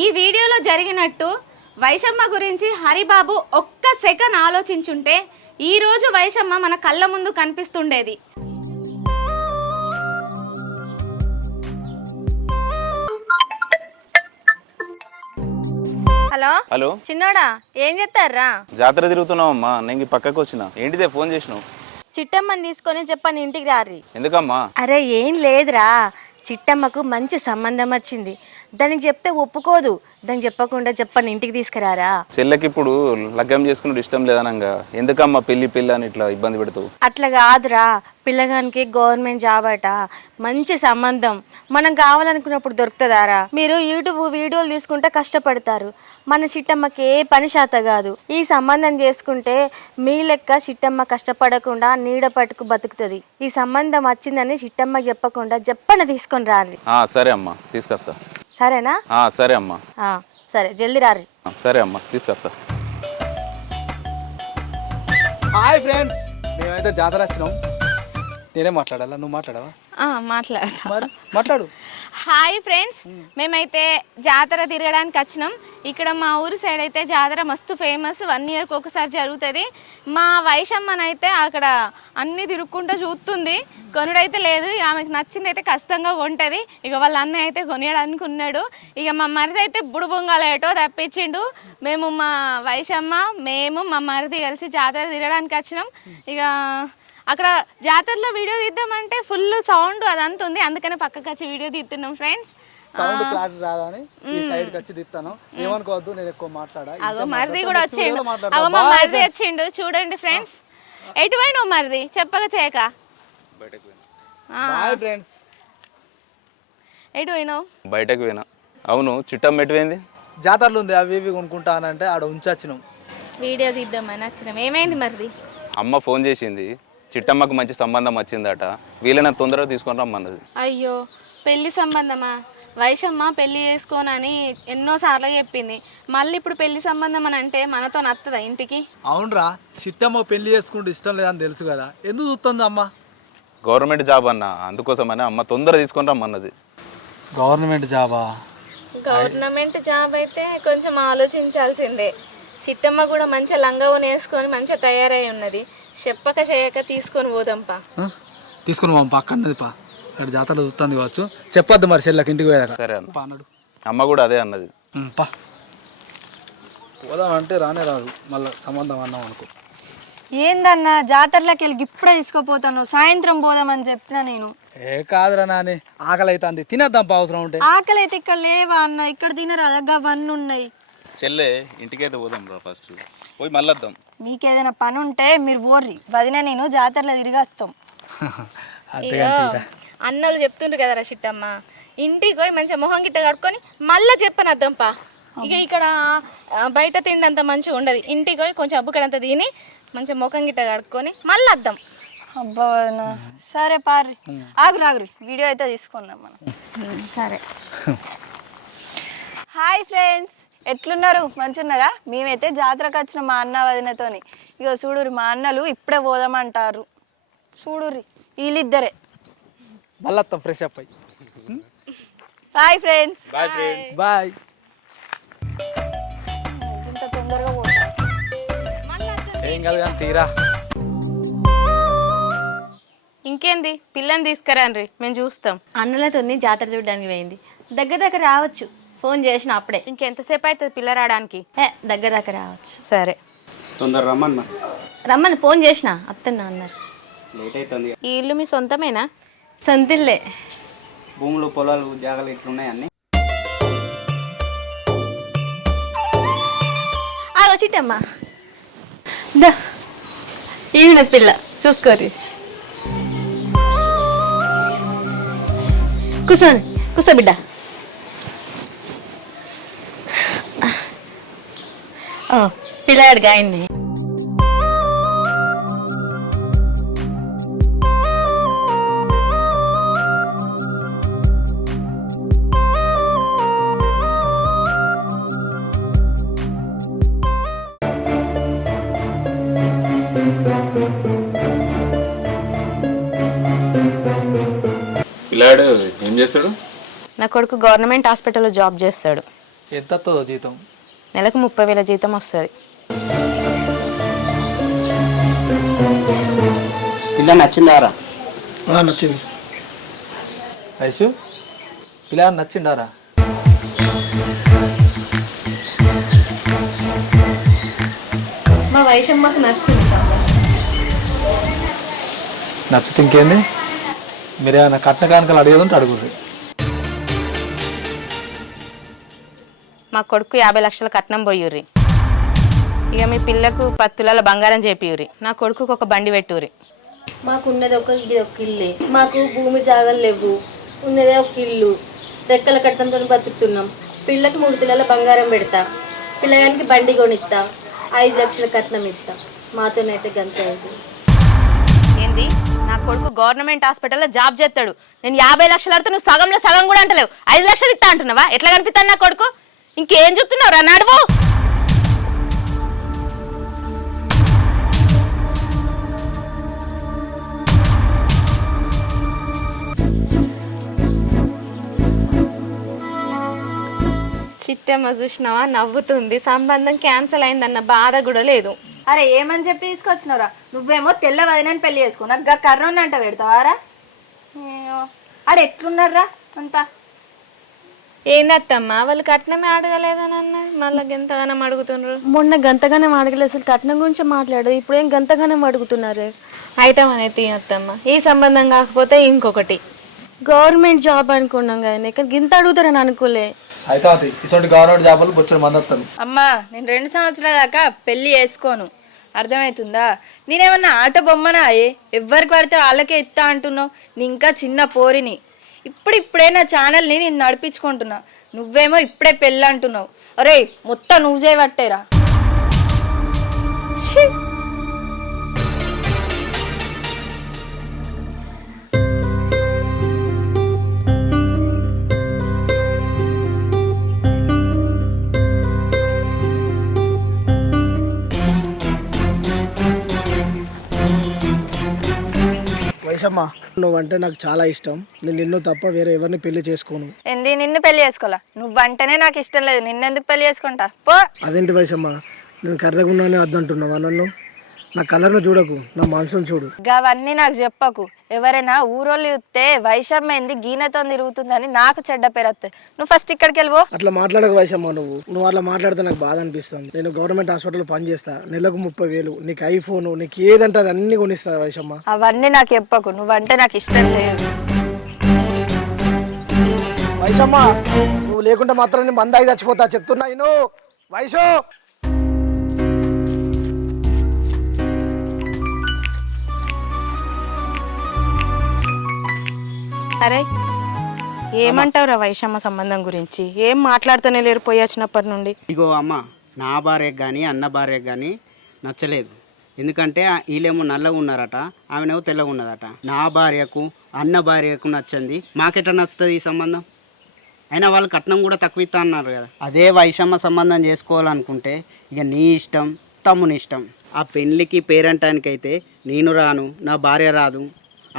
ఈ వీడియోలో జరిగినట్టు వైశమ్మ గురించి హరిబాబు ఒక్క సెకండ్ ఆలోచించుంటే ఈ రోజు వైశమ్మ మన కళ్ళ ముందు కనిపిస్తుండేది. హలో హలో చిన్నోడా ఏం చేస్తారా? జాతర తిరుగుతున్నావమ్మా. నేను పక్కకు వచ్చిన. ఏంటిదే ఫోన్ చేసినావు? చిట్టమ్మని తీసుకొని చెప్పని ఇంటికి రారి. ఎందుకమ్మా? అరే ఏం లేదురా, చిట్టమ్మకు మంచి సంబంధం వచ్చింది. దానికి చెప్తే ఒప్పుకోదు. దానికి చెప్పకుండా చెప్పని ఇంటికి తీసుకురారా. చెల్లెకి ఇప్పుడు లగ్గం చేసుకున్నట్టు ఇష్టం లేదనంగా ఎందుకమ్మా పెళ్లి అని ఇట్లా ఇబ్బంది పెడతావు? అట్లా కాదురా, పిల్లగానికి గవర్నమెంట్ జాబ్ అట, మంచి సంబంధం. మనం కావాలనుకున్నప్పుడు దొరుకుతుందారా? మీరు యూట్యూబ్ వీడియోలు తీసుకుంటే కష్టపడతారు. మన చిట్టమ్మకి ఏ పని శాత కాదు. ఈ సంబంధం చేసుకుంటే మీ లెక్క చిట్టమ్మ కష్టపడకుండా నీడ పట్టుకు బతుకుతుంది. ఈ సంబంధం వచ్చిందని చిట్టమ్మకి చెప్పకుండా చెప్పన తీసుకొని రారి. సరే అమ్మా, తీసుకొస్తా. సరేనా? సరే అమ్మా. సరే జల్దీ రారి. సరే అమ్మా, తీసుకొస్తా. హాయ్ ఫ్రెండ్స్, మేమైతే జాతర వచ్చినాం. నేనే మాట్లాడాలా, నువ్వు మాట్లాడవా? మాట్లాడు. హాయ్ ఫ్రెండ్స్, మేమైతే జాతర తిరగడానికి వచ్చినాం. ఇక్కడ మా ఊరి సైడ్ అయితే జాతర మస్తు ఫేమస్, 1 ఇయర్కి ఒకసారి జరుగుతుంది. మా వైశమ్మనైతే అక్కడ అన్నీ తిరుక్కుంటూ చూస్తుంది. కొనుడైతే లేదు, ఆమెకు నచ్చింది అయితే ఖచ్చితంగా కొంటుంది. ఇక వాళ్ళ అన్నయ్య అయితే కొనియడానికి ఉన్నాడు. ఇక మా మరిది అయితే బుడు బొంగాలు ఏటో తప్పించిండు. మేము మా వైశమ్మ మా మరిది కలిసి జాతర తిరగడానికి వచ్చినాం. ఇక అక్కడ జాతరలో వీడియో తీద్దామంటే ఫుల్ సౌండ్ అదంతా ఉంది, అందుకనే పక్కకి వచ్చి వీడియో తీస్తున్నాం ఫ్రెండ్స్. సౌండ్ క్లారిటీ రాదని ఈ సైడ్ కి వచ్చి తీస్తాను, ఏమనుకోవద్దు. నేను ఎక్కువ మాట్లాడా. అగో మరిది కూడా వచ్చిండు, అగో మా మరిది వచ్చిండు చూడండి ఫ్రెండ్స్. ఎటు పోయినావు మరిది చెప్పక చేయక? Bye friends. ఎటు పోయినావు? బయటకు పోయినా. అవును, చిట్టమ్మ ఎటు పోయింది? జాతరలు ఉంది, అవి ఇవి కొనుక్కుంటానంటే ఆడ ఉంచొచ్చినాం. వీడియో తీద్దామని వచ్చినాం. ఏమైంది మరిది? అమ్మ ఫోన్ చేసింది, చిట్టమ్మకు మంచి సంబంధం వచ్చిందట, వీళ్ళని తొందరగా తీసుకొని రమ్మన్నది. అయ్యో, పెళ్లి సంబంధమా? వైశమ్మ పెళ్లి చేసుకోనని ఎన్నోసార్లు చెప్పింది. మళ్ళీ ఇప్పుడు పెళ్లి సంబంధం అని అంటే మనతో నత్తదా ఇంటికి? అవునరా, చిట్టమ్మ పెళ్లి చేసుకుంటూ ఇష్టం లేదని తెలుసు కదా, ఎందుకు చూస్తుంది అమ్మ? గవర్నమెంట్ జాబ్ అన్న, అందుకోసమని అమ్మ తొందర తీసుకొని రమ్మన్నది. గవర్నమెంట్ జాబా? గవర్నమెంట్ జాబ్ అయితే కొంచెం ఆలోచించాల్సిందే. చిట్టమ్మ కూడా మంచిగా లంగావని వేసుకొని మంచిగా తయారై ఉన్నది. చెప్పక చేయక తీసుకొని పోదాంపా. తీసుకుని పంప, అక్కడది పా. అక్కడ జాతరలో చూస్తుంది కావచ్చు, చెప్పొద్దు మరి చెల్లెకి ఇంటికి పోయాక. సరే అన్న. అన్నాడు, అమ్మ కూడా అదే అన్నది. పా పోదాం అంటే రానే రాదు, మళ్ళీ సంబంధం అన్నాం అనుకో. ఏందన్నా జాతరలోకి వెళ్ళి ఇప్పుడే తీసుకుపోతాను, సాయంత్రం పోదామని చెప్పినా నేను. ఏ కాదురా నాని, ఆకలి అవుతుంది, తినేద్దాం పా అవసరం ఉంటే. ఆకలి అయితే ఇక్కడ లేవా అన్న? ఇక్కడ తినరాదా? అవన్నీ ఉన్నాయి. చెల్లె ఇంటికైతే పోదాం రా, ఫస్ట్ పోయి మళ్ళీ వద్దాం. మీకేదైనా పని ఉంటే మీరు పోర్రి, వదిన నేను జాతరలో తిరిగి వస్తాం. అన్నలు చెప్తుండ్రు కదరా చిట్టమ్మ, ఇంటికి పోయి మంచిగా మొహం గిట్ట కడుక్కొని మళ్ళీ చెప్పనద్దాంపా. ఇక ఇక్కడ బయట తిండి అంత మంచిగా ఉండదు. ఇంటికి పోయి కొంచెం అబ్బుకడంతా తిని మంచిగా ముఖం గిట్ట కడుక్కొని మళ్ళీ వద్దాం. అబ్బా సరే పార్రి, ఆగురి వీడియో అయితే తీసుకుందాం మనం. సరే. హాయ్ ఫ్రెండ్స్, ఎట్లున్నారు? మంచిగున్నారా? మేమైతే జాతరకు వచ్చిన మా అన్న వదినతోని. ఇక చూడుర్రి, మా అన్నలు ఇప్పుడే పోదామంటారు. చూడుర్రి వీళ్ళిద్దరే. మళ్ళీ ఫ్రెష్ అప్ అయ్యి. Bye friends. బాయ్. ఇంత తొందరగా పోతాం? ఏం కాదు కానీ తీరా. ఇంకేంది, పిల్లని తీసుకురాండ్రి, మేము చూస్తాం. అన్నలతో జాతర చూడడానికి పోయింది. దగ్గర రావచ్చు, ఫోన్ చేసిన అప్పుడే. ఇంకెంతసేపు అవుతుంది పిల్ల రావడానికి? దగ్గర రావచ్చు. సరే తొందర రమ్మని ఫోన్ చేసిన, అత్తన్నా అన్నారు. లేట్ అవుతుంది. ఈ ఇల్లు మీ సొంతమేనా? సొంతిల్లే. భూములు పొలాలు జాగాలు ఇట్లున్నాయి అన్ని. ఆగో చిట్టమ్మా, దా ఈవిడ పిల్ల చూసుకోరి. కూర్చో బిడ్డ. పిల్లాడికి ఆయన్ని. పిల్లాడు ఏం చేస్తాడు? నా కొడుకు గవర్నమెంట్ హాస్పిటల్లో జాబ్ చేస్తాడు. ఎంత వస్తుందో జీతం? నెలకు 30,000 జీతం వస్తుంది. పిల్ల నచ్చిందారా? నచ్చింది. వయసు పిల్లగాడు నచ్చిండారా? మా వైషమ్మకు నచ్చింది. నచ్చితే ఇంకేంది, మీరు ఏమైనా కట్న కానుకలు అడిగేదంటే అడుగుర్రి. మా కొడుకు 50 లక్షల కట్నం పోయుర్రి. ఇక మీ పిల్లకు 10 తులాల బంగారం చేపియుర్రి. నా కొడుకుకి ఒక బండి పెట్టుర్రి. మాకున్నది ఒక ఇల్లే, మాకు భూమి జాగాలు లేవు, ఉన్నదే ఒక ఇల్లు, రెక్కల కట్టంతో బతుకుతున్నాం. పిల్లకు 3 తులాల బంగారం పెడతా, పిల్లగానికి బండి కొనిస్తా, 5 లక్షల కట్నం ఇస్తా. మాతోనైతే గంత ఏంది? నా కొడుకు గవర్నమెంట్ హాస్పిటల్లో జాబ్ చేస్తాడు. నేను 50 లక్షలు అడితే నువ్వు సగంలో సగం కూడా అంటలేవు. 5 లక్షలు ఇస్తా అంటున్నావా? ఎట్లా కనిపిస్తాను నా కొడుకు? ఇంకేం చెప్తున్నావు రా, నడువు. చిట్టమ్మ చూసినావా నవ్వుతుంది. సంబంధం క్యాన్సిల్ అయిందన్న బాధ కూడా లేదు. అరే ఏమని చెప్పి తీసుకొచ్చినవరా? నువ్వేమో తెల్ల వదినని పెళ్లి చేసుకో, నాకు గా కర్రోని అంట పెడతావారా? అరే ఎట్లున్నారా అంతా? ఏందత్తమ్మా వాళ్ళు కట్నమే అడగలేదని అన్నారు, మళ్ళీ ఎంతగానో అడుగుతున్నారు. మొన్న గంతగానం అడగలేదు, అసలు కట్నం గురించి మాట్లాడదు. ఇప్పుడు ఏం గంతగానం అడుగుతున్నారు? అయితే మన తీయత్తమ్మ, ఈ సంబంధం కాకపోతే ఇంకొకటి. గవర్నమెంట్ జాబ్ అనుకున్నాం కానీ ఇక్కడ గింత అడుగుతారని అనుకోలే. అయితే అది ఇటువంటి గవర్నమెంట్ జాబులు బొచ్చిన మంది వస్తారు. అమ్మా నేను 2 సంవత్సరాల దాకా పెళ్లి చేసుకోను, అర్థమవుతుందా? నేనేమన్నా ఆట బొమ్మనా? ఎవ్వరికి పడితే వాళ్ళకే ఇస్తా అంటున్నావు. నీ ఇంకా చిన్న పోరిని, ఇప్పుడే నా ఛానల్ని నేను నడిపించుకుంటున్నా, నువ్వేమో ఇప్పుడే పెళ్ళి అంటున్నావు. అరే మొత్తం నువ్వు చేయబట్టేరా. వైషమ్మ, నువ్వంటే నాకు చాలా ఇష్టం. నేను నిన్ను తప్ప వేరే ఎవరిని పెళ్లి చేసుకోను. ఏంది నిన్ను పెళ్లి చేసుకోవాలా? నువ్వంటేనే నాకు ఇష్టం లేదు, నిన్నెందుకు పెళ్లి చేసుకుంటా పో. అదేంటి వైషమ్మ, నేను కర్రగున్నానే వద్దంటున్నావా నన్ను? నా కలర్ను చూడకు, నా మనసును చూడు. అవన్నీ నాకు చెప్పకు. ఎవరైనా ఊరోళ్ళు చూస్తే వైషమ్మ ఏంది గీనతో తిరుగుతుందని నాకు చెడ్డ పేరు వస్తుంది. నువ్వు ఫస్ట్ ఇక్కడికి వెళ్ళిపో. అట్లా మాట్లాడకు వైషమ్మ, నువ్వు అట్లా మాట్లాడితే నాకు బాధ అనిపిస్తుంది. నేను గవర్నమెంట్ హాస్పిటల్లో పని చేస్తా, నెలకు 30,000, నీకు ఐఫోన్, నీకు ఏదంటే అది అన్ని కొనిస్తా వైషమ్మ. అవన్నీ నాకు చెప్పకు, నువ్వంటే నాకు ఇష్టం లేదు. వైషమ్మ, నువ్వు లేకుంటే మాత్రం నేను బందాయి చచ్చిపోతా, చెప్తున్నా నేను. వైషో అరే ఏమంటావురా వైషమ్మ సంబంధం గురించి? ఏం మాట్లాడుతూనే లేరు పోయి వచ్చినప్పటి నుండి. ఇగో అమ్మ, నా భార్యకు కానీ అన్న భార్యకు కానీ నచ్చలేదు. ఎందుకంటే వీళ్ళేమో నల్లగా ఉన్నారట, ఆమెనేమో తెల్లగా ఉన్నదట. నా భార్యకు అన్న భార్యకు నచ్చింది, మాకెట్లా నచ్చుతుంది ఈ సంబంధం? అయినా వాళ్ళు కట్నం కూడా తక్కువ ఇస్తా అన్నారు కదా. అదే వైషమ్మ సంబంధం చేసుకోవాలనుకుంటే ఇక నీ ఇష్టం, తమ్ముని ఇష్టం. ఆ పెళ్ళికి పేరంటానికైతే నేను రాను, నా భార్య రాదు,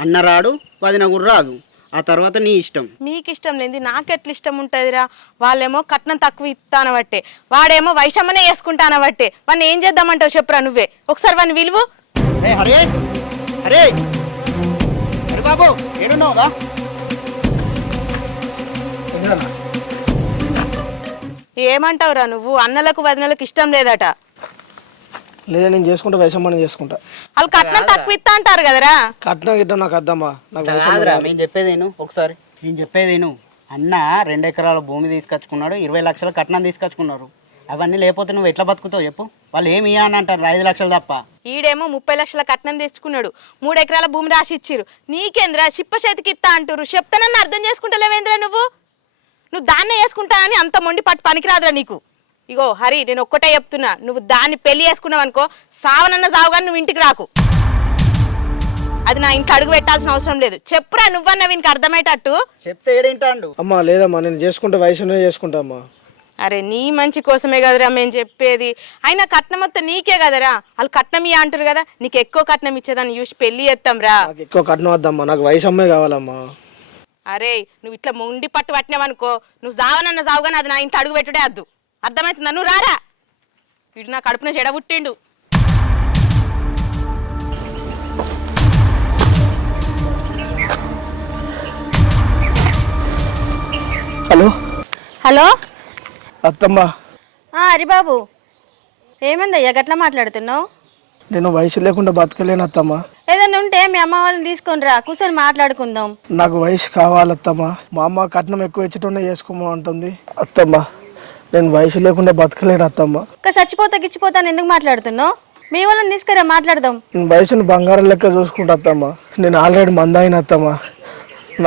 అన్న రాడు, వదిన కూడా రాదు. ఆ తర్వాత నీ ఇష్టం. మీకు ఇష్టం లేని నాకెట్లా ఇష్టం ఉంటుందిరా? వాళ్ళేమో కట్నం తక్కువ ఇస్తానబట్టే, వాడేమో వైషమ్మనే వేసుకుంటానబట్టే. వాడిని ఏం చేద్దామంటావు చెప్పురా నువ్వే. ఒకసారి వాడిని విలువు. అరే అరే అరే బాబు, ఏడున్నావుగా? ఏమంటావురా నువ్వు? అన్నలకు వదినలకు ఇష్టం లేదట. లేదా నేను చేసుకుంటా వైషమ్మ, నేను చేసుకుంటా. వాళ్ళు కట్నం తక్కువ ఇస్తా అంటారు కదరా. కట్నం గిట్ట నాకు అద్దమ్మా, నాకు కాదురా, నేను చెప్పేదేను ఒకసారి. నేను చెప్పేదేను. అన్న 2 ఎకరాల భూమి తీసుకొచ్చుకున్నాడు, 20 లక్షల కట్నం తీసుకొచ్చుకున్నారు. అవన్నీ లేకపోతే నువ్వు ఎట్లా బతుకుతావు చెప్పు? వాళ్ళు ఏమి అని అంటారు, 5 లక్షలు తప్ప. ఈడేమో 30 లక్షల కట్నం తెచ్చుకున్నాడు, 3 ఎకరాల భూమి రాసి ఇచ్చిరు. నీకేంద్రా చిప్ప చేతికి ఇస్తా అంటారు? చెప్తానని అర్థం చేసుకుంటలేవేంద్రా నువ్వు దాన్నే వేసుకుంటానని అంత మొండి పట్టు పనికిరాదురా నీకు. ఇగో హరి, నేను ఒక్కటే చెప్తున్నా, నువ్వు దాన్ని పెళ్లి చేసుకున్నావు అనుకో, సావనన్న సావుగాని నువ్వు ఇంటికి రాకు. అది నా ఇంట్లో అడుగు పెట్టాల్సిన అవసరం లేదు. చెప్పురా నువ్వన్నా వీనికి అర్థమయ్యేటట్టు. చెప్తే ఏడేంటాడు? అమ్మా లేదమ్మా, నేను చేసుకుంటే వయసునే చేసుకుంటా అమ్మా. అరే నీ మంచి కోసమే కదరా మేము చెప్పేది. అయినా కట్నం మొత్తం నీకే కదరా. వాళ్ళు కట్నం ఇయ్య అంటారు కదా, నీకు ఎక్కువ కట్నం ఇచ్చేదాన్ని చూసి పెళ్లి చేస్తాం రా. నాకు ఎక్కువ కట్నం వద్దమ్మా, నాకు వయసు అమ్మాయి కావాలమ్మా. అరే నువ్వు ఇట్లా మొండి పట్టు పట్టినావనుకో, నువ్వు జావనన్న జావుగానే అది నా ఇంట్లో అడుగు పెట్టుడే అద్దు. అర్థమవుతుందా? నువ్వు రారా, వీడు నా కడుపున చెడబుట్టిండు. హలో హలో అత్తమ్మ, హరిబాబు, ఏమైందయ్యా గట్లా మాట్లాడుతున్నావు? నేను వయసు లేకుండా బతకలేను అత్తమ్మ. ఏదైనా ఉంటే మీ అమ్మ వాళ్ళని తీసుకొని రా, కూర్చొని మాట్లాడుకుందాం. నాకు వయసు కావాలత్తమ్మ. మా అమ్మ కట్నం ఎక్కువ ఇచ్చటోనే చేసుకోమంటుంది. అత్తమ్మ, నేను వయసు లేకుండా బతకలేను అత్తమ్మ. ఇంకా చచ్చిపోతా గిచ్చిపోతాను ఎందుకు మాట్లాడుతున్నావు? మీ వాళ్ళని తీసుకురా, మాట్లాడదాం. నేను వయసుని బంగారం లెక్క చూసుకుంటా అత్తమ్మ. నేను ఆల్రెడీ మందాయిన అత్తమ్మ.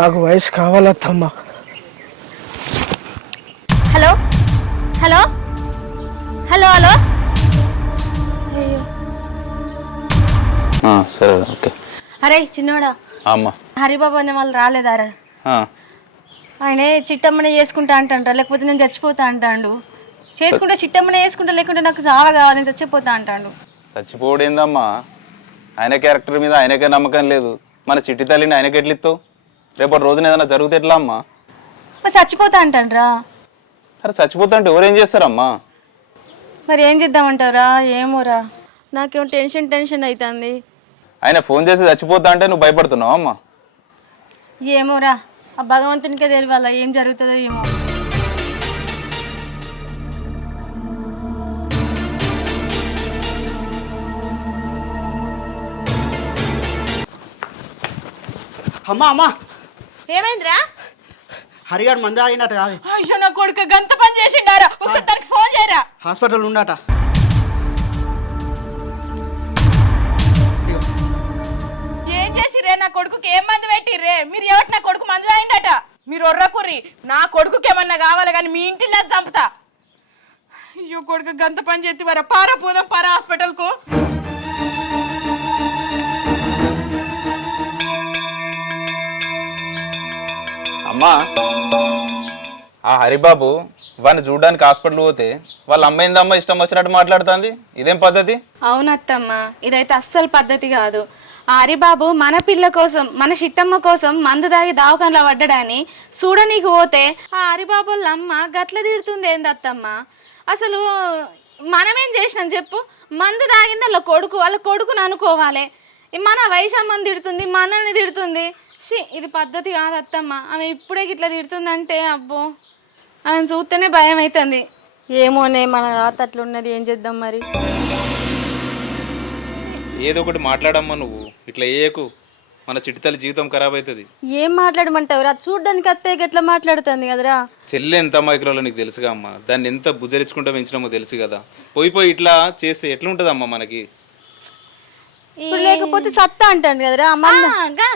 నాకు వయసు కావాలత్తమ్మ. హలో హలో హలో హలో అయ్యో. సరే ఓకే. అరే చిన్నోడా, అమ్మ హరిబాబు అనే వాళ్ళు రాలేదారా? ఆయనే చిట్టమ్మనే చేసుకుంటా అంటాండ్రా, లేకపోతే నేను చచ్చిపోతా అంటాండు. చేసుకుంటే చిట్టమ్మనే చేసుకుంటా, లేకుంటే నాకు చావ కావాలి, నేను చచ్చిపోతా అంటాండు. చచ్చిపోడేందమ్మా, ఆయన క్యారెక్టర్ మీద ఆయనకే నమ్మకం లేదు. మన చిట్టి తల్లిని ఆయనకి ఎట్లిస్తావు? రేపటి రోజున ఏదైనా జరిగితే ఎట్లా అమ్మా? మరి చచ్చిపోతా అంటాండ్రా. అరే చచ్చిపోతా అంటే ఎవరేం చేస్తారమ్మా? మరి ఏం చేద్దామంటావురా? ఏమోరా, నాకేమో టెన్షన్ అవుతుంది. ఆయన ఫోన్ చేసి చచ్చిపోతా అంటే నువ్వు భయపడుతున్నావు అమ్మా? ఏమోరా, ఆ భగవంతునికే తెలియాలా ఏం జరుగుతుందో ఏమో. అమ్మా అమ్మా, ఏమైందిరా? హరిగాడు మంది ఆగినట్టు కాదు, అయ్యో నా కొడుకు గంత పని చేసిండారా, ఒకసారి దానికి ఫోన్ చేయరా. హాస్పిటల్ ఉండట. ఏం చేసిరే? నా కొడుకుకి ఏం మంది పెట్టిర్రే? మీరు ఎవరు? నా కొడుకు మంది అయిందట. మీరు ఒర్రకుర్రి, నా కొడుకుకి ఏమన్నా కావాలి కానీ మీ ఇంటిలో చంపుతా. అయ్యో కొడుకు గంత పని చేతి వరా, పారా పోదాం, పారా హాస్పిటల్కు. అమ్మా, ఆ హరిబాబు వాడిని చూడడానికి హాస్పిటల్ పోతే వాళ్ళ అమ్మాయిందమ్మా ఇష్టం వచ్చినట్టు మాట్లాడుతుంది. ఇదేం పద్ధతి? అవునత్తమ్మ, ఇదైతే అస్సలు పద్ధతి కాదు. ఆ హరిబాబు మన పిల్ల కోసం, మన చిట్టమ్మ కోసం మందు దాగి దావకంలో పడ్డాడని చూడనీకి పోతే ఆ హరిబాబు వాళ్ళ అమ్మ గట్ల తిడుతుంది. ఏందత్తమ్మ అసలు? మనమేం చేసినాం చెప్పు? మందు తాగింది వాళ్ళ కొడుకుని అనుకోవాలి. మన వైషమ్మని తిడుతుంది, మనల్ని తిడుతుంది. ఇది పద్ధతి కాదు అత్తమ్మ. ఆమె ఇప్పుడే ఇట్లా తిడుతుందంటే అబ్బో, ఆమెను చూస్తేనే భయం అవుతుంది. ఏమోనే, మన రాత అట్లున్నది, ఏం చేద్దాం మరి? ఏదో ఒకటి మాట్లాడమ్మా, నువ్వు ఇట్లా ఏకు, మన చిట్టి తల్లి జీవితం ఖరాబ్ అవుతుంది. ఏం మాట్లాడమంటావురా? చూడ్డానికి అత్తయ్య గట్లా మాట్లాడుతుంది కదరా. చెల్లె ఎంత మైక్రోలో నీకు తెలుసుగా అమ్మా, దాన్ని ఎంత బుజ్జరించుకుంటా పెంచినామో తెలుసు కదా. పోయి ఇట్లా చేస్తే ఎట్లుంటుందమ్మా మనకి? ఇప్పుడు లేకపోతే సత్తా అంటాను కదరా.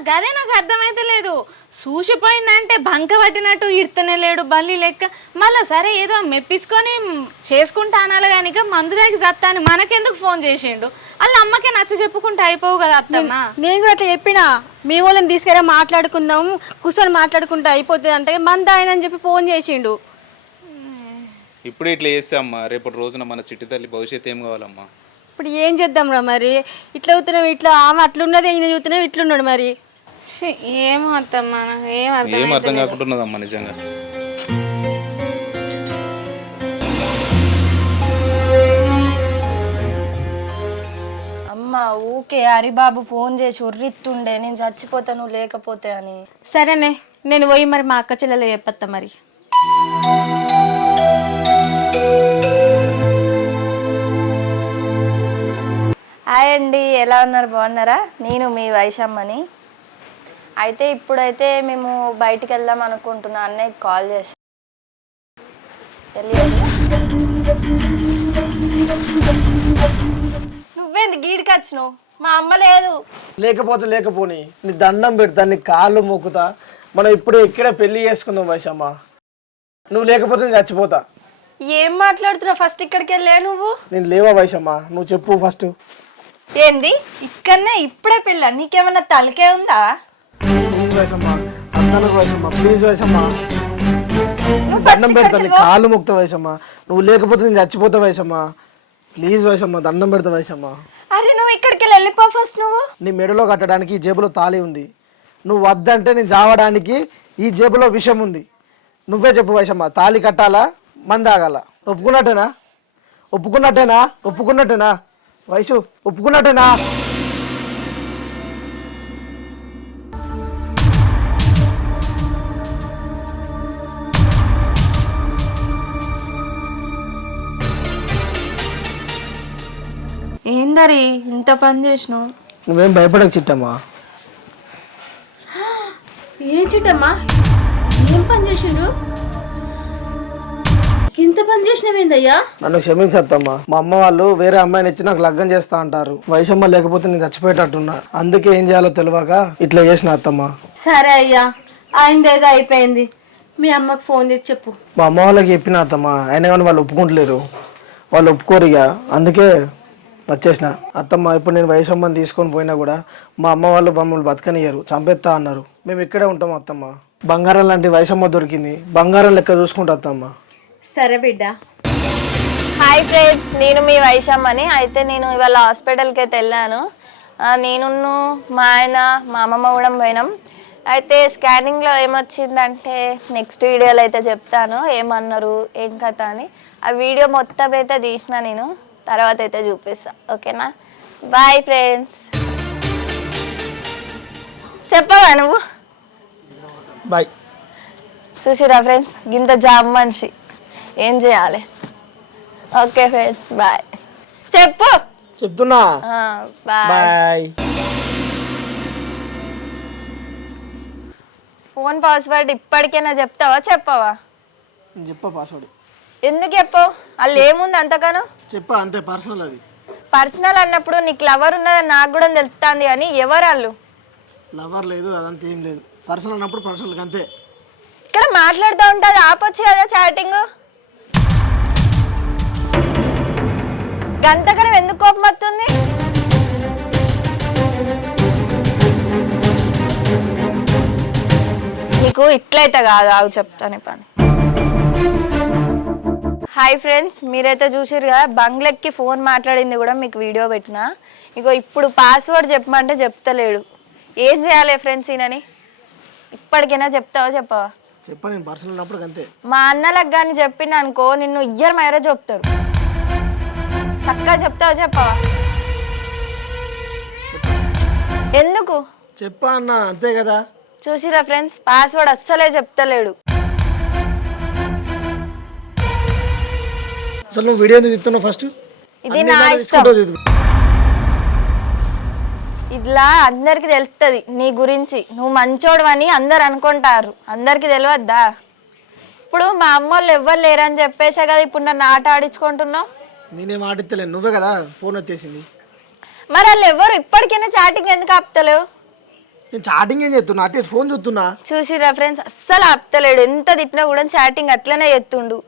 గదే నాకు అర్థమైతే లేదు. చూసిపోయిందంటే బంక పట్టినట్టు ఇడుతూనే లేడు బల్లి లెక్క. మళ్ళా సరే ఏదో మెప్పించుకొని చేసుకుంటా అనాలి కానీ మందు దాకి సత్తా అని మనకెందుకు ఫోన్ చేసిండు? వాళ్ళ అమ్మకే నచ్చ చెప్పుకుంటే అయిపోవు కదా అత్తమ్మ. నేను కూడా అట్లా చెప్పినా, మీ వాళ్ళని తీసుకురా మాట్లాడుకుందాం, కూర్చొని మాట్లాడుకుంటే అయిపోతుంది అంటే మంది ఆయన అని చెప్పి ఫోన్ చేసిండు. ఇప్పుడు ఇట్లా చేస్తే అమ్మా రేపటి రోజున మన చిట్టి తల్లి భవిష్యత్తు ఏం కావాలమ్మా? ఇప్పుడు ఏం చేద్దాం రా మరి? ఇట్లా అవుతున్నావు, ఇట్లా ఆమె అట్లున్నది, ఈయన చూస్తున్నావు ఇట్లున్నాడు. మరి ఏమో అత్తమ్మ, నాకు ఏం అర్థం కాకుంటున్నదమ్మా నిజంగా. అమ్మ ఊకే హరిబాబు ఫోన్ చేసి ఉర్రిత్తుండే నేను చచ్చిపోతా నువ్వు లేకపోతే అని. సరేనే, నేను పోయి మరి మా అక్క చెల్లెలు చెప్పత్తా మరి. హాయ్ అండి, ఎలా ఉన్నారు? బాగున్నారా? నేను మీ వైషమ్మని. అయితే ఇప్పుడైతే మేము బయటికి వెళ్దాం అనుకుంటున్నా. అన్నయ్యకి కాల్ చేసి నువ్వేంది గీడికి వచ్చినావు? మా అమ్మ లేదు. లేకపోతే లేకపోని నీ దండం పెడతా, నీ కాళ్ళు మొక్కుతా. మనం ఇప్పుడు ఇక్కడే పెళ్లి చేసుకుందాం వైషమ్మ. నువ్వు లేకపోతే నేను చచ్చిపోతా. ఏం మాట్లాడుతున్నావు? ఫస్ట్ ఇక్కడికి వెళ్ళే నువ్వు. నేను లేవా వైషమ్మ? నువ్వు చెప్పు ఫస్ట్. ఏంది ఇక్కడనే ఇప్పుడే పిల్ల? నీకేమన్నా తలకే ఉందా? ప్లీజ్ వైషమ్మ, అన్నాను వైషమ్మ, ప్లీజ్ వైషమ్మ, నువ్వు దండం పెడతా, నీ కాళ్ళు మొక్కుతా వైషమ్మ. నువ్వు లేకపోతే నేను చచ్చిపోతా వైషమ్మ. ప్లీజ్ వైషమ్మ, దండం పెడతా వైషమ్మ. అరే నువ్వు ఇక్కడికి వెళ్ళిపో ఫస్ట్. నువ్వు నీ మెడలో కట్టడానికి ఈ జేబులో తాళి ఉంది. నువ్వు వద్దంటే నేను చావడానికి ఈ జేబులో విషం ఉంది. నువ్వే చెప్పు వైశమ్మ, తాళి కట్టాలా మందాగాల? ఒప్పుకున్నట్టేనా? ఒప్పుకున్నట్టేనా? ఒప్పుకున్నట్టేనా వైశు? ఒప్పుకున్నట్టేనా? ఏందరి ఇంత పని చేసినావు? నువ్వేం భయపడకు చిట్టమ్మా. ఏం చిట్టమ్మా, ఏం పని చేసిండు? ఇంత పని చేసినవేందయ్యా? నన్ను క్షమించత్తమ్మా. మా అమ్మ వాళ్ళు వేరే అమ్మాయిని ఇచ్చి నాకు లగ్గం చేస్తా అంటారు. వైశమ్మ లేకపోతే నేను చచ్చిపోయేటట్టున్నా. అందుకే ఏం చేయాలో తెలియక ఇట్లా చేసిన అత్తమ్మ. సరే అయ్యా, ఆయనదేదో అయిపోయింది. మీ అమ్మకు ఫోన్ చేసి చెప్పు. మా అమ్మ వాళ్ళకి చెప్పిన అత్తమ్మ, అయినా కానీ వాళ్ళు ఒప్పుకుంటలేరు. వాళ్ళు ఒప్పుకోరు ఇక, అందుకే వచ్చేసిన అత్తమ్మ. ఇప్పుడు నేను వైశమ్మని తీసుకొని పోయినా కూడా మా అమ్మ వాళ్ళు మమ్మల్ని బతకనియ్యరు, చంపేస్తా అన్నారు. మేము ఇక్కడే ఉంటాం అత్తమ్మ. బంగారం లాంటి వైశమ్మ దొరికింది, బంగారం లెక్క చూసుకుంటా అత్తమ్మ. సరే బిడ్డ. హాయ్ ఫ్రెండ్స్, నేను మీ వైశమ్మని. అయితే నేను ఇవాళ హాస్పిటల్కి అయితే వెళ్ళాను. నేను మా ఆయన మా అమ్మమ్మ కూడా పోయినాం. అయితే స్కానింగ్లో ఏమొచ్చిందంటే నెక్స్ట్ వీడియోలో అయితే చెప్తాను ఏమన్నారు ఏం కథ అని. ఆ వీడియో మొత్తం అయితే తీసిన నేను, తర్వాత అయితే చూపిస్తా. ఓకేనా? Bye friends. చెప్పవా నువ్వు? బాయ్. చూసిరా ఫ్రెండ్స్, గింత జాబ్ మనిషి, ఏం చేయాలి? Okay friends, bye. చెప్పు. చెప్తున్నా. బాయ్. బాయ్. ఫోన్ పాస్వర్డ్ ఇప్పటికైనా చెప్తావా చెప్పవా? చెప్ప పాస్వర్డ్. ఎందుకు చెప్పవు? వాళ్ళు ఏముంది అంతగానో? చెప్ప, అంతే, పర్సనల్ అది. పర్సనల్ అన్నప్పుడు నీకు లవర్ ఉన్నదని నాకు కూడా తెలుస్తుంది, కానీ ఎవరు వాళ్ళు? లవర్ లేదు, అదంతా ఏం లేదు. పర్సనల్ అన్నప్పుడు పర్సనల్ అంతే. ఇక్కడ మాట్లాడుతూ ఉంటుంది, ఆపొచ్చు కదా చాటింగ్. గంటకనం ఎందుకు కోపం వస్తుంది? నీకు ఇట్లయితే కాదు, ఆగు చెప్తాను పని. హాయ్ ఫ్రెండ్స్, మీరైతే చూసారు కదా బంగ్లెక్కి ఫోన్ మాట్లాడింది కూడా మీకు వీడియో పెట్టిన. ఇగో ఇప్పుడు పాస్వర్డ్ చెప్పమంటే చెప్తలేడు. ఏం చేయాలి ఫ్రెండ్స్ ఈయనని? ఇప్పటికైనా చెప్తావా చెప్పవా? చెప్ప, నేను పర్సనల్ అన్నప్పుడు అంతే. మా అన్నలకు కానీ చెప్పింది అనుకో నిన్ను ఇయ్యర్ మ్యారేజ్ చెప్తారు. చక్కగా చెప్తావా చెప్పవా? ఎందుకు? చెప్పా అన్న, అంతే కదా. చూసిరా ఫ్రెండ్స్, పాస్వర్డ్ అస్సలే చెప్తలేడు. అసలు నువ్వు వీడియో ఎందుకు తీస్తున్నావు? ఫస్ట్ ఇది నా ఇష్టం. ఇట్లా అందరికి తెలుస్తుంది నీ గురించి, నువ్వు మంచోడు అని అందరు అనుకుంటారు. అందరికి తెలియద్దా? ఇప్పుడు మా అమ్మ వాళ్ళు ఎవ్వరు లేరని చెప్పేసా కదా ఇప్పుడు నన్ను ఆట ఆడించుకుంటున్నావు. నేనేం ఆడిస్తలేను, నువ్వే కదా ఫోన్ వచ్చేసింది. మరి వాళ్ళు ఎవరు ఇప్పటికైనా చాటింగ్ ఎందుకు ఆపుతలేవు? నేను చాటింగ్ ఏం చేస్తున్నా, అట్టే ఫోన్ చూస్తున్నా. చూసిరా ఫ్రెండ్స్, అస్సలు ఆపుతలేడు. ఎంత తిట్టినా కూడా చాటింగ్ అట్లనే ఎత్తుండు.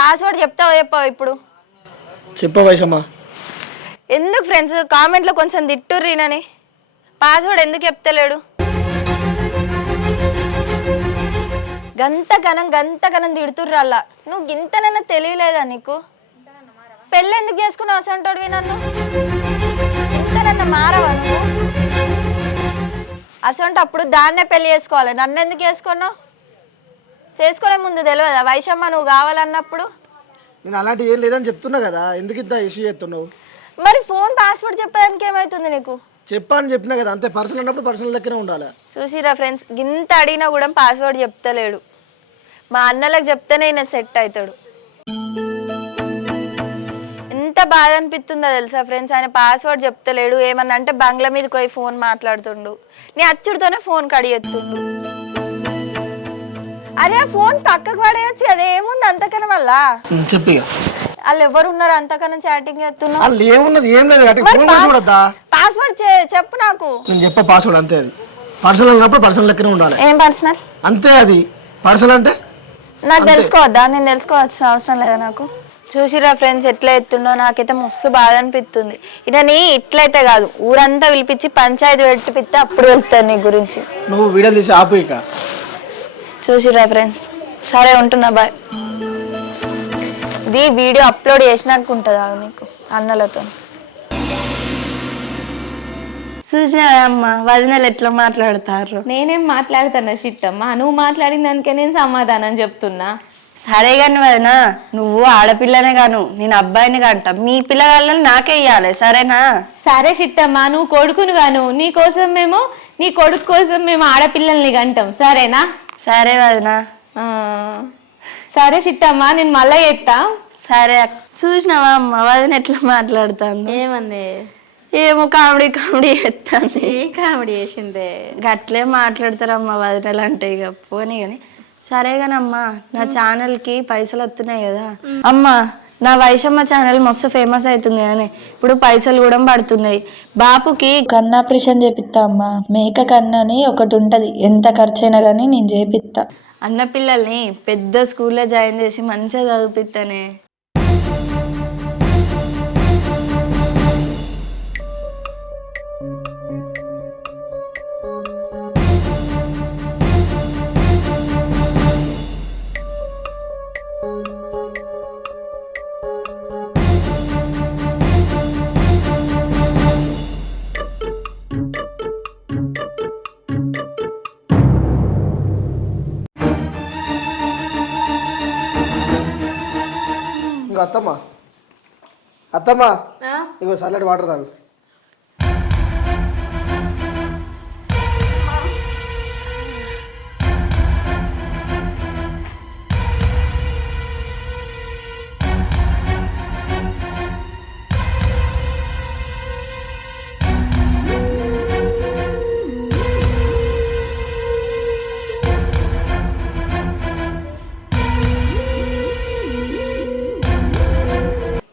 పాస్వర్డ్ చెప్తావా చెప్పావు ఇప్పుడు? చెప్ప వైశమ్మ. ఎందుకు ఫ్రెండ్స్ కామెంట్లో కొంచెం తిట్టుర్రీనని? పాస్వర్డ్ ఎందుకు చెప్తలేడు? గంతకనం తిడుతుర్రు అలా. నువ్వు గింతనన్నా తెలియలేదా నీకు? పెళ్ళి ఎందుకు చేసుకున్నావు అసంటోడివి? నన్ను ఇంతనన్నా మారవా నువ్వు? అసంటే అప్పుడు దాన్నే పెళ్లి చేసుకోవాలి, నన్ను ఎందుకు చేసుకున్నావు? చేసుకునే ముందు తెలియదా వైశమ్మ నువ్వు కావాలన్నప్పుడు? నేను అలాంటివి ఏం లేదని చెప్తున్నా కదా, ఎందుకు ఇంత ఇష్యూ చేస్తున్నావు? మరి ఫోన్ పాస్వర్డ్ చెప్పడానికి ఏమవుతుంది నీకు? చెప్పాను చెప్పినా కదా, అంతే. పర్సనల్ అన్నప్పుడు పర్సనల్ లెక్కనే ఉండాలి. చూసిరా ఫ్రెండ్స్, గింత అడిగినా కూడా పాస్వర్డ్ చెప్తలేడు. మా అన్నలకు చెప్తేనే ఈయన సెట్ అవుతాడు. ఎంత బాధ అనిపిస్తుందో తెలుసా ఫ్రెండ్స్, ఆయన పాస్వర్డ్ చెప్తలేడు. ఏమన్నా అంటే బంగ్లా మీదకి పోయి ఫోన్ మాట్లాడుతుండు, నీ అచ్చుడితోనే ఫోన్ కడిగెత్తుండు. అరే ఆ ఫోన్ పక్కకు పడేయచ్చు, అదేముంది అంతకన్నా వల్ల? చెప్పి వాళ్ళు ఎవరు ఉన్నారు అంతకన్నా చాటింగ్ చేస్తున్నావు? వాళ్ళు ఏమున్నది ఏం లేదు, చూడద్దా? పాస్వర్డ్ చెప్పు నాకు. నేను చెప్ప పాస్వర్డ్ అంతే. అది పర్సనల్ అన్నప్పుడు పర్సనల్ లెక్కనే ఉండాలి. ఏం పర్సనల్? అంతే, అది పర్సనల్ అంటే నాకు తెలుసుకోవద్దా? నేను తెలుసుకోవాల్సిన అవసరం లేదా నాకు? చూసిరా ఫ్రెండ్స్ ఎట్లా ఎత్తుండో, నాకైతే మస్తు బాధ అనిపిస్తుంది. ఇదని ఇట్లయితే కాదు, ఊరంతా పిలిపించి పంచాయతీ పెట్టిపిస్తే అప్పుడు వెళ్తాను నీ గురించి. నువ్వు వీడియో తీసి ఆపు ఇక. చూసిరా ఫ్రెండ్స్, సరే ఉంటున్నా, బాయ్. ఇది వీడియో అప్లోడ్ చేసినాక ఉంటుందా మీకు అన్నలతో? చూసినావా అమ్మ వదినలు ఎట్లా మాట్లాడతారు. నేనేం మాట్లాడుతున్నా చిట్టమ్మ, నువ్వు మాట్లాడిన దానికే నేను సమాధానం చెప్తున్నా. సరే కానీ వదిన, నువ్వు ఆడపిల్లనే కాను, నేను అబ్బాయిని కంట, మీ పిల్లగాళ్ళని నాకే ఇయ్యాలి, సరేనా? సరే చిట్టమ్మ, నువ్వు కొడుకును గాను, నీ కోసం మేము, నీ కొడుకు కోసం మేము ఆడపిల్లల్ని కంటాం, సరేనా? సరే వదిన. ఆ, సరే చిట్టమ్మ, నేను మళ్ళీ చేస్తా. సరే అక్క. చూసినావా అమ్మ వదిన ఎట్లా మాట్లాడుతాను. ఏమంది? ఏమో కామెడీ కామెడీ చేస్తాను. ఏ కామెడీ చేసిందే? గట్లే మాట్లాడతారమ్మా వదినలు అంటే, ఇక పోనీ కానీ. సరే కానమ్మా, నా ఛానల్కి పైసలు వస్తున్నాయి కదా అమ్మా. నా వైషమ్మ ఛానల్ మస్తు ఫేమస్ అవుతుంది కానీ ఇప్పుడు పైసలు కూడా పడుతున్నాయి. బాపుకి కన్నాపరేషన్ చేపిస్తా అమ్మా. మేక కన్నని ఒకటి ఉంటుంది, ఎంత ఖర్చైనా కానీ నేను చేపిస్తా. అన్న పిల్లల్ని పెద్ద స్కూల్లో జాయిన్ చేసి మంచిగా చదివిపిస్తానే. ఇంకా అత్తమ్మ, అత్తమ్మ ఇగో చల్లటి వాటర్ తాగు.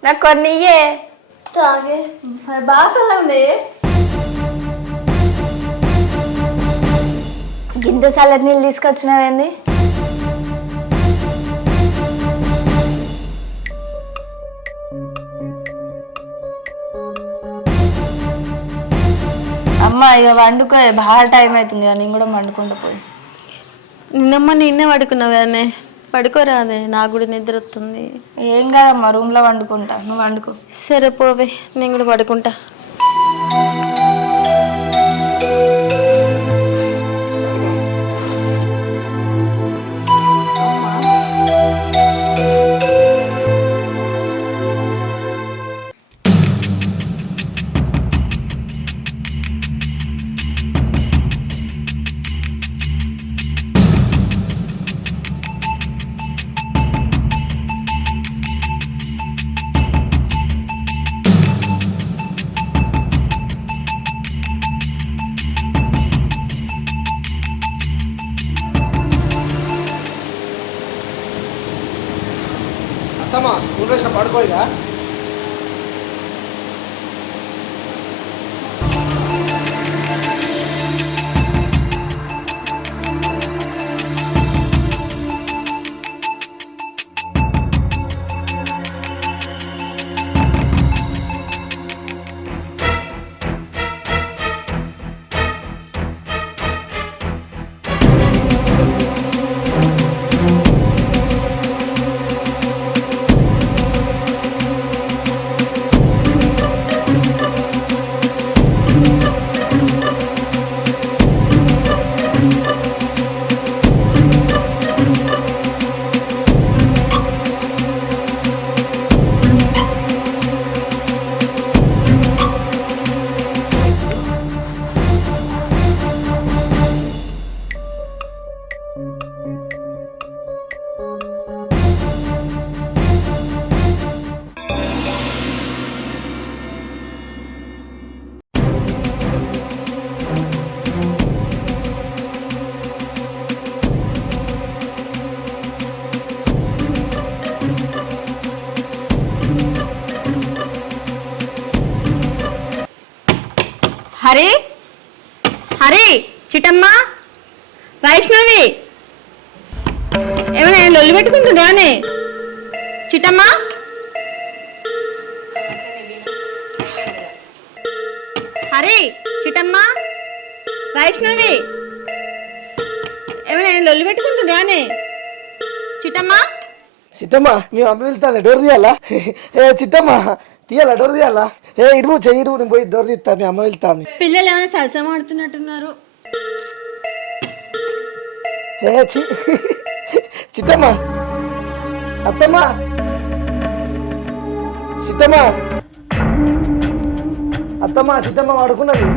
నాకు కొన్ని ఇయ్యే. తాగే బాసలా ఉండే. గింత చల్లటి నీళ్ళు తీసుకొచ్చినావేంది? అమ్మ ఇక వండుకో, బాగా టైం అవుతుంది కదా, నేను కూడా వండుకుంటా పోయి. నిన్నే పడుకున్నావు కదనే, పడుకోరాదే, నాకు కూడా నిద్ర వస్తుంది. ఏం కాదమ్మా, రూమ్లో వండుకుంటా, నువ్వు వండుకో. సరే పోవే, నేను కూడా పడుకుంటా. అత్తమ్మ నువ్వు పడుకో ఇక. హరి, హరి, చిట్టమ్మ, వైష్ణవి, ఏమైనా లొల్లి పెట్టుకుంటున్నానే? చిట్టమ్మ, హరి, చిట్టమ్మ, వైష్ణవి, ఏమైనా లొల్లి పెట్టుకుంటున్నానే? చిట్టమ్మ, చిట్టమ్మ మీ అమ్మ వెళ్తాను డోర్ తీయాలా ఏ చిట్టమ్మ తీయాలా డోర్ తీయాలా ఏ ఇడువు చెయ్యి ఇడువు నేను పోయి డోర్ తీస్తా మీ అమ్మ వెళ్తాంది పిల్లలు ఏమైనా సరసం ఆడుతున్నట్టున్నారు. ఏ చిట్టమ్మ అత్తమ్మ చిట్టమ్మ అత్తమ్మ చిట్టమ్మ వాడుకున్నది.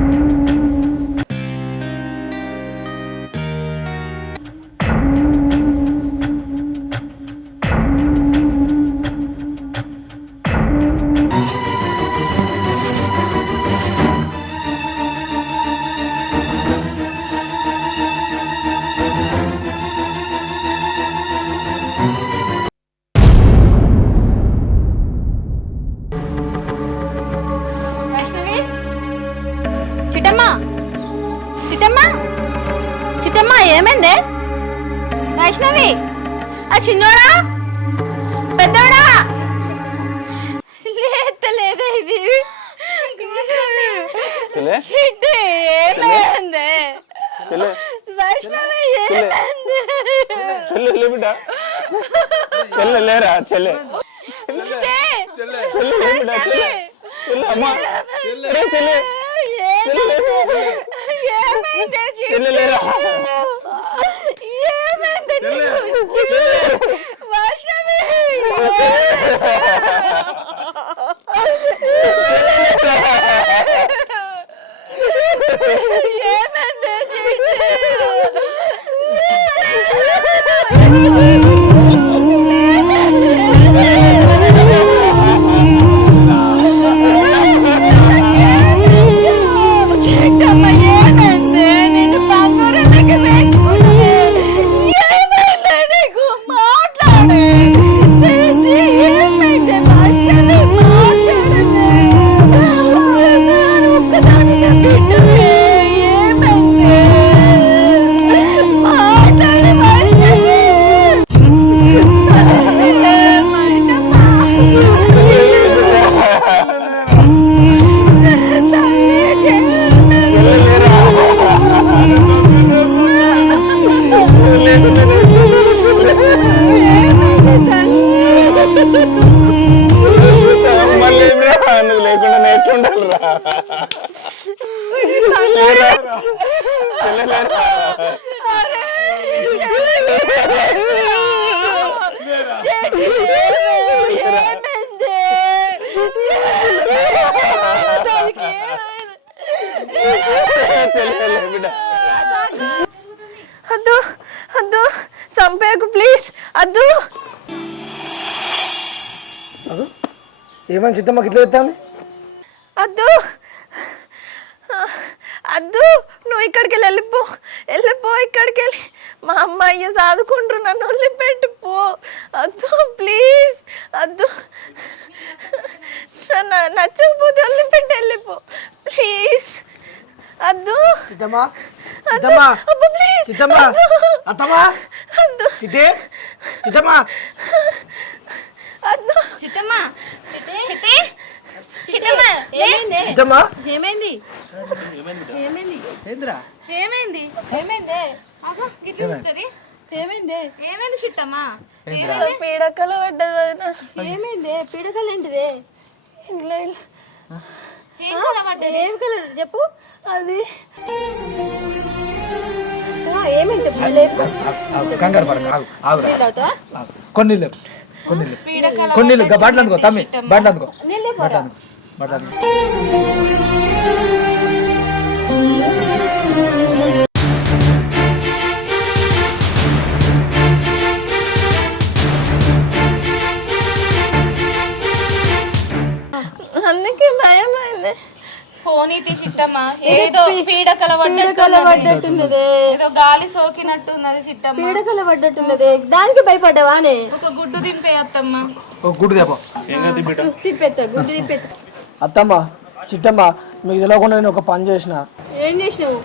చిట్టమ్మ చిట్టమ్మ చిట్టమ్మ ఏమైందే? వైష్ణవి ఆ చిన్నోడా పెద్దోడా లేదే ఇది చిట్టి ఏమైందే? వైష్ణవి ఏమైంది? లేరా చెల్లె నువ్వు లేకుండా నేర్చుకుంటాను రా అద్దు అద్దు సంపేకు ప్లీజ్ అద్దు. ఏమని చిత్తమ్మకి ఇట్లా చెప్తాను? అద్దు అద్దు నువ్వు ఇక్కడికి వెళ్ళిపో వెళ్ళిపో ఇక్కడికి వెళ్ళి మా అమ్మాయి చదువుకుంటారు నన్ను వదిలిపెట్టు పో అద్దు ప్లీజ్ అద్దు నచ్చకపోతే వదిలిపెట్టి వెళ్ళిపో ప్లీజ్ అద్దు చిత్తమ్మా చిత్తమ్మా ప్లీజ్ చిత్తమ్మా అత్తమ్మా అద్దు చిట్టి చిత్తమ్మా అద్దు చిట్టమ్మా చిట్టి చిట్టమ్మా ఏమైంది? చిత్తమ్మా ఏమైంది? ఏంద్రా ఏమైంది? ఏమైంది? అగో గిట్ల ఉంటది. ఏమైంది? ఏమైంది చిట్టమ్మా? పీడకలు పడ్డది. ఏమైంది? పీడకలు ఏంటిది? ఇంట్లో ఏం కల పడ్డది? ఏం కలర్ చెప్పు. అది ఏమేమి చెప్పు. కంగారు పడక ఆగురా కొన్ని కొన్ని బాటలు అందుకో తమ్మి బాటలు అందుకో బాటలు అందుకే భయం అయింది. ఫోన్ ఇది చిట్టమ్మా ఏదో పీడకల పడ్డట్టున్నదే. ఏదో గాలి సోకినట్టున్నది చిట్టమ్మ. పీడకల పడ్డట్టున్నదే. దానికి భయపడ్డావానే? ఒక గుడ్డు దింపేయత్తమ్మా. గుడ్డు దేపో తిప్పెత్తా గుడ్డు తిప్పెత్తా. అత్తమ్మ చిట్టమ్మ మీకు తెలియకుండా నేను ఒక పని చేసిన. ఏం చేసినావు?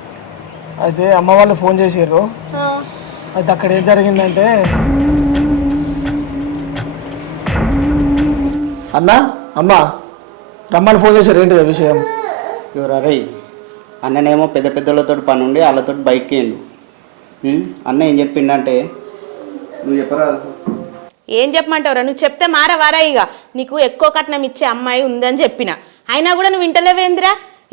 అయితే అమ్మ వాళ్ళు ఫోన్ చేసారు. అయితే అక్కడ ఏం జరిగిందంటే అన్న అమ్మ రమ్మని ఫోన్ చేశారు. ఏంటిది విషయం? ఎవరై అన్ననేమో పెద్ద పెద్దలతో పని ఉండి వాళ్ళతో బయటికి వెళ్ళు. అన్న ఏం చెప్పిండంటే నువ్వు చెప్పరా ఏం చెప్పమంటావురా? నువ్వు చెప్తే మారవారా? ఇక నీకు ఎక్కువ కట్నం ఇచ్చే అమ్మాయి ఉందని చెప్పిన, అయినా కూడా నువ్వు వింటలేవేందిరా?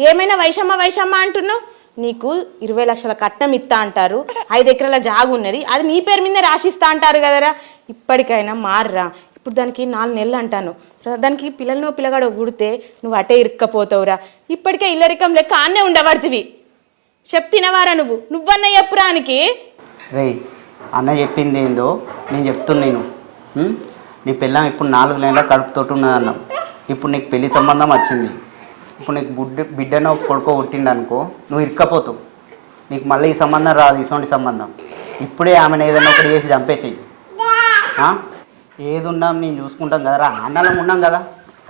ఏమైనా వైషమ్మ అంటున్నావు? నీకు 20 లక్షల కట్నం ఇస్తా అంటారు, 5 ఎకరాల జాగు ఉన్నది, అది నీ పేరు మీద రాసిస్తా అంటారు కదరా. ఇప్పటికైనా మారరా. ఇప్పుడు దానికి 4 నెలలు అంటాను, దానికి పిల్లలను పిల్లగాడు పుడితే నువ్వు అటే ఇరుక్కపోతావురా. ఇప్పటికే ఇల్లరికం లెక్క ఆన్నే ఉండబడుతుంది. చెప్తినవారా? నువ్వన్న చెప్పురానికి. రే అన్న చెప్పింది ఏందో నేను చెప్తున్నాను. నీ పిల్లం ఇప్పుడు 4 నెలల కడుపుతోటి ఉన్నది అన్నావు. ఇప్పుడు నీకు పెళ్లి సంబంధం వచ్చింది. ఇప్పుడు నీకు బిడ్డనో కొడుకో పుట్టిండనుకో, నువ్వు ఇరుక్కపోతావు. నీకు మళ్ళీ ఈ సంబంధం రాదు, ఇటువంటి సంబంధం. ఇప్పుడే ఆమెను ఏదైనా ఒకటి చేసి చంపేసేయి. ఏది ఉన్నాం నేను చూసుకుంటాం కదరా, అన్నలం ఉన్నాం కదా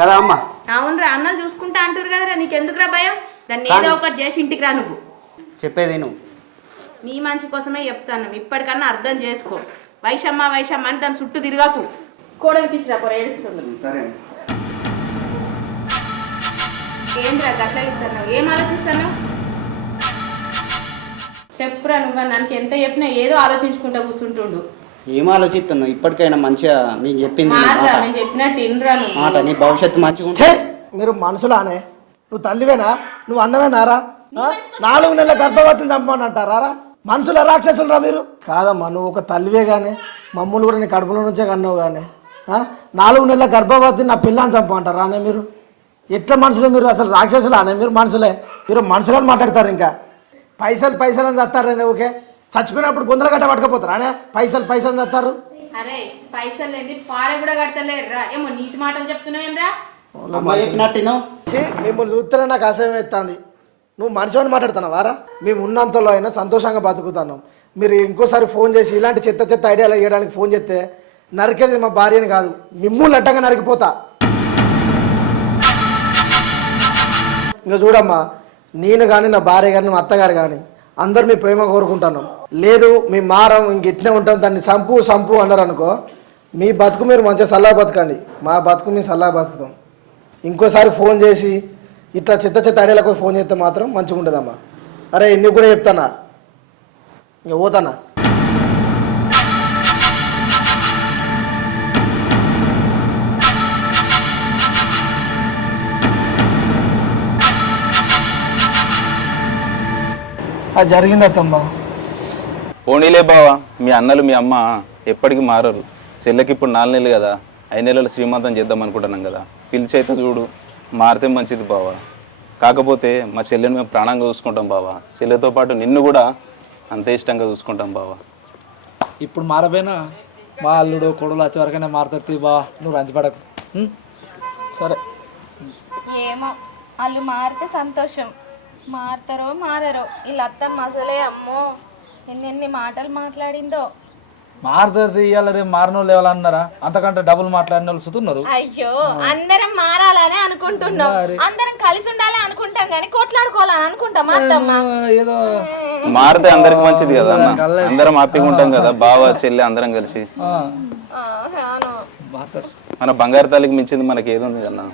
కదా అమ్మ. అవునరా, అన్నలు చూసుకుంటా అంటారు కదరా. నీకెందుకురా భయం? దాన్ని ఏదో ఒకటి చేసి ఇంటికి రా. నువ్వు చెప్పేది నువ్వు నీ మంచి కోసమే చెప్తాను. ఇప్పటికన్నా అర్థం చేసుకో. వైషమ్మ అని దాని చుట్టూ తిరగకు. కోడలికి ఇచ్చిరా పొర ఏడుస్తుంది. సరే ఏంద్రా గట్ల ఇస్తున్నావు? ఏం ఆలోచిస్తాను? చెప్పురా. నువ్వు నన్ను ఎంత చెప్పినా ఏదో ఆలోచించుకుంటా కూర్చుంటుండు. ఏం ఆలోచిస్తున్నావు? ఇప్పటికైనా మంచిగా నేను చెప్పింది నేను చెప్పినట్టు ఇన్రా మాట. నీ భవిష్యత్తు మంచిగా ఛే, మీరు మనుషులానే? నువ్వు తల్లివేనా? నువ్వు అన్నవేనారా? 4 నెలల గర్భవతిని చంపమని అంటారా? మనుషుల రాక్షసులరా మీరు? కాదమ్మా, నువ్వు ఒక తల్లివే కానీ మమ్మల్ని కూడా నీ కడుపులో నుంచే కన్నావు కానీ 4 నెలల గర్భవతిని నా పిల్లని చంపమంటారా అనే మీరు? ఎట్లా మనుషులు మీరు? అసలు రాక్షసులానే మీరు? మనుషులే మీరు. మనుషులని మాట్లాడతారు. ఇంకా పైసలు అని చస్తారు. ఓకే, చచ్చిపోయినప్పుడు బొందల గట్ట పట్టుకపోతారా అనే? పైసలు అని చస్తారు. అరే పైసలు లేని పాడ కూడా కడతలేడురా. ఏమో నీతి మాటలు చెప్తున్నావేమ్రా? చెప్పినట్టు మిమ్మల్ని చూస్తేనే నాకు అసహ్యం ఎత్తాంది. నువ్వు మనిషిని మాట్లాడుతున్నావారా? మేము ఉన్నంతలో అయినా సంతోషంగా బతుకుతున్నాం. మీరు ఇంకోసారి ఫోన్ చేసి ఇలాంటి చెత్త ఐడియాలు వేయడానికి ఫోన్ చేస్తే నరికేది మా భార్యని కాదు, మిమ్మల్ని అడ్డంగా నరికిపోతా. ఇంకా చూడమ్మా, నేను కానీ నా భార్య కానీ మా అత్తగారు కానీ అందరు మీ ప్రేమ కోరుకుంటున్నాం. లేదు మీ మారం ఇంక ఇట్నే ఉంటాం, దాన్ని సంపు అన్నారు అనుకో, మీ బతుకు మీరు మంచిగా సల్లా బతకండి, మా బతుకు మేము సల్లా బతుకుతాం. ఇంకోసారి ఫోన్ చేసి ఇట్లా చెత్త ఐడియాలకు ఫోన్ చేస్తే మాత్రం మంచిగా ఉండదమ్మా. అరే నీకు కూడా చెప్తానా, ఇంక పోతానా. అది జరిగింది అత్తమ్మ. పోనీలే బావా, మీ అన్నలు మీ అమ్మ ఎప్పటికీ మారరు. చెల్లెకి ఇప్పుడు 4 నెలలు కదా, 5 నెలలు శ్రీమంతం చేద్దాం అనుకుంటున్నాం కదా. పిలిచైతే చూడు, మారితే మంచిది బావా. కాకపోతే మా చెల్లెని మేము ప్రాణంగా చూసుకుంటాం బావా. చెల్లెతో పాటు నిన్ను కూడా అంతే ఇష్టంగా చూసుకుంటాం బావా. ఇప్పుడు మారబోయినా మా అల్లుడు కొడులు వచ్చే వరకనే మారుతుంది బా. నువ్వు రంచిపడకు. సరే. ఏమో వాళ్ళు మారితే సంతోషం, మారుతారో మారరో. వీళ్ళ అత్తమ్మ అసలే అమ్మో ఎన్ని మాటలు మాట్లాడిందో. మారుతుంది ఇవాళ రేపు మారిన వాళ్ళు ఎవరన్నారా? అంతకంటే డబుల్ మాట్లాడిన వాళ్ళు సుతున్నారు. అయ్యో అందరం మారాలని అనుకుంటున్నాం, అందరం కలిసి ఉండాలి అనుకుంటాం కానీ కొట్లాడుకోవాలని అనుకుంటాం. అత్తమ్మ ఏదో మారితే అందరికి మంచిది కదా అన్న, అందరం హ్యాపీగా ఉంటాం కదా బావ చెల్లె అందరం కలిసి. మన బంగారు తల్లికి మించింది మనకి ఏది ఉంది కన్నా.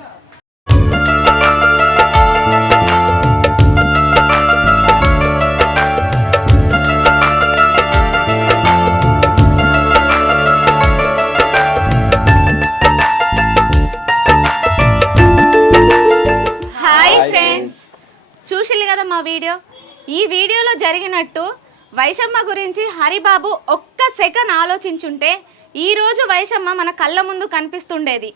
చూసిల్లు కదా మా వీడియో. ఈ వీడియోలో జరిగినట్టు వైషమ్మ గురించి హరిబాబు ఒక్క సెకండ్ ఆలోచించుంటే ఈరోజు వైషమ్మ మన కళ్ళ ముందు కనిపిస్తుండేది.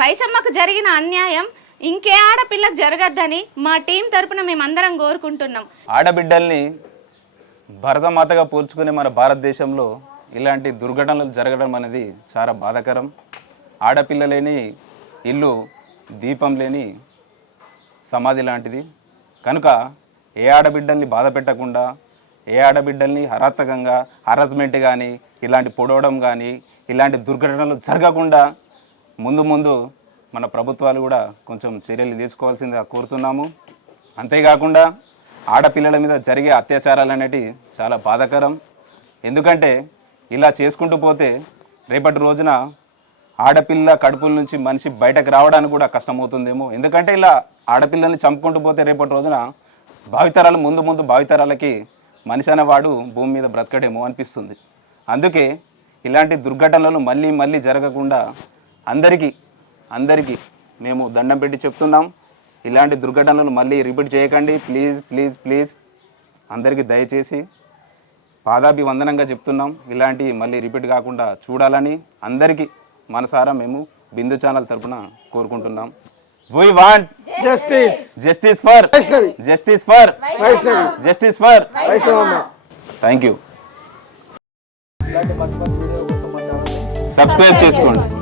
వైషమ్మకు జరిగిన అన్యాయం ఇంకే ఆడపిల్లకు జరగద్దని మా టీం తరపున మేమందరం కోరుకుంటున్నాం. ఆడబిడ్డల్ని భరతమాతగా పోల్చుకునే మన భారతదేశంలో ఇలాంటి దుర్ఘటనలు జరగడం అనేది చాలా బాధాకరం. ఆడపిల్ల లేని ఇల్లు దీపం లేని సమాధి లాంటిది. కనుక ఏ ఆడబిడ్డల్ని బాధ పెట్టకుండా, ఏ ఆడబిడ్డల్ని హరాస్మెంట్ కానీ ఇలాంటి పొడవడం కానీ ఇలాంటి దుర్ఘటనలు జరగకుండా ముందు మన ప్రభుత్వాలు కూడా కొంచెం చర్యలు తీసుకోవాల్సిందిగా కోరుతున్నాము. అంతేకాకుండా ఆడపిల్లల మీద జరిగే అత్యాచారాలు అనేటివి చాలా బాధాకరం. ఎందుకంటే ఇలా చేసుకుంటూ పోతే రేపటి రోజున ఆడపిల్ల కడుపుల నుంచి మనిషి బయటకు రావడానికి కూడా కష్టమవుతుందేమో. ఎందుకంటే ఇలా ఆడపిల్లల్ని చంపుకుంటూ పోతే రేపటి రోజున భావితరాలు ముందు భావితరాలకి మనిషి అనేవాడు భూమి మీద బ్రతకడేమో అనిపిస్తుంది. అందుకే ఇలాంటి దుర్ఘటనలు మళ్ళీ మళ్ళీ జరగకుండా అందరికీ మేము దండం పెట్టి చెప్తున్నాం. ఇలాంటి దుర్ఘటనలు మళ్ళీ రిపీట్ చేయకండి. ప్లీజ్ ప్లీజ్ ప్లీజ్ అందరికీ దయచేసి పాదాభివందనంగా చెప్తున్నాం. ఇలాంటి మళ్ళీ రిపీట్ కాకుండా చూడాలని అందరికీ మనసారా మేము బిందు ఛానల్ తరపున కోరుకుంటున్నాం. We want justice justice for Vaishnavi. justice for Vaishnavi. justice for Vaishnavamma. Thank you. ఇలాంటి మంచి మంచి వీడియో కోసం మా ఛానల్ సబ్స్క్రైబ్ చేసుకోండి.